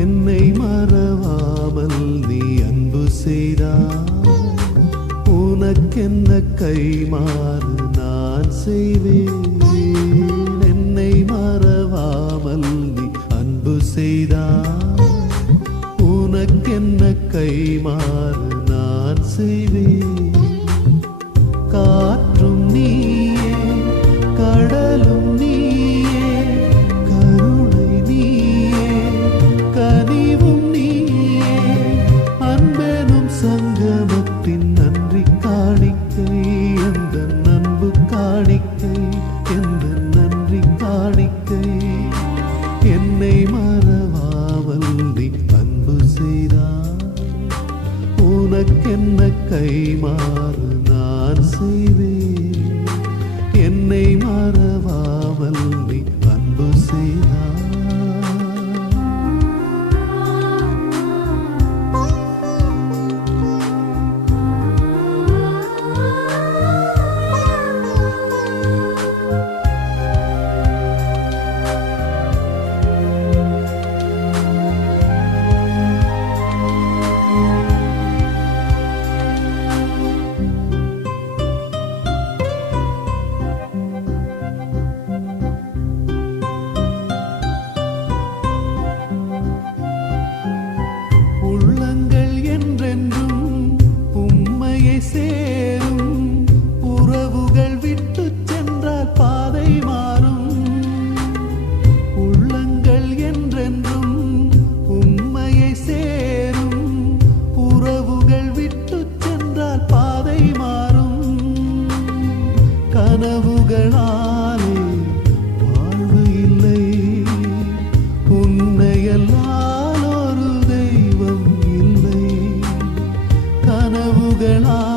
என்னை மறவாமல் நீ அன்பு செய்தாய் உனக்கென்ன கைமாறு நான் செய்வேன்? என்னை மறவாமல் நீ அன்பு செய்தாய் உனக்கென்ன கைமாறு நான் செய்வேன்? காணிக்கை எந்த நன்றி காணிக்கை என்னை மறவாமல் நீ அன்பு செய்தார் உனக்கென்ன கைமாறு நான் செய்தேன்? கனவுகளாலே வாழ்வு இல்லை. உன்னையெல்லாம் ஒரு தெய்வம் இல்லை. கனவுகளால்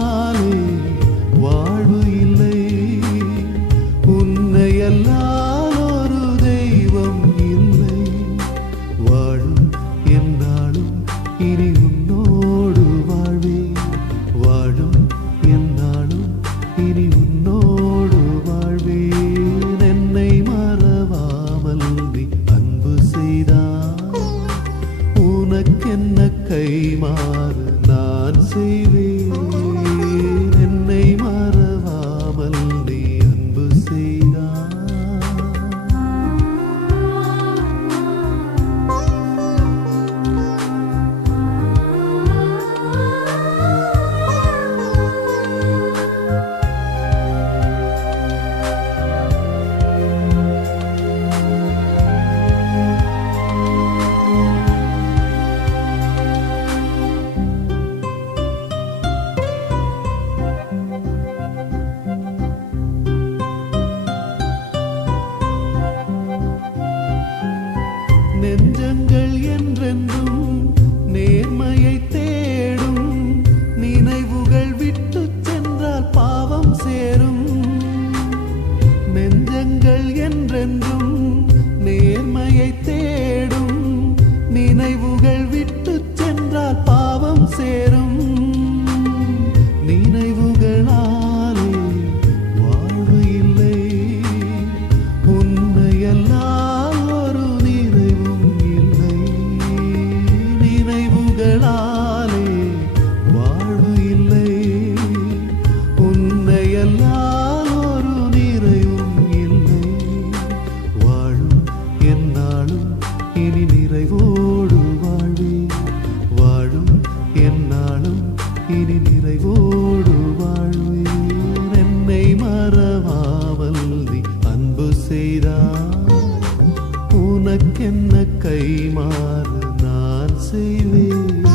கைமாறு நான் செய்வேன்.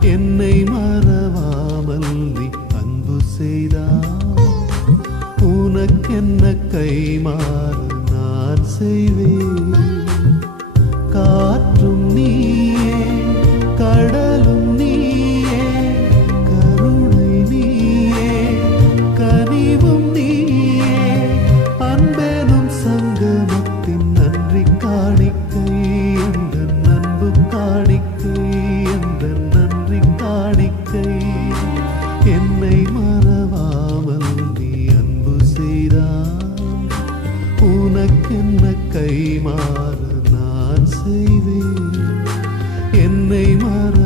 என்னை மறவாமல் நீ அன்பு செய்தார் உனக்கென்ன கைமாறு நான் செய்வேன். மாற நான் செய்வேன் என்னை மாற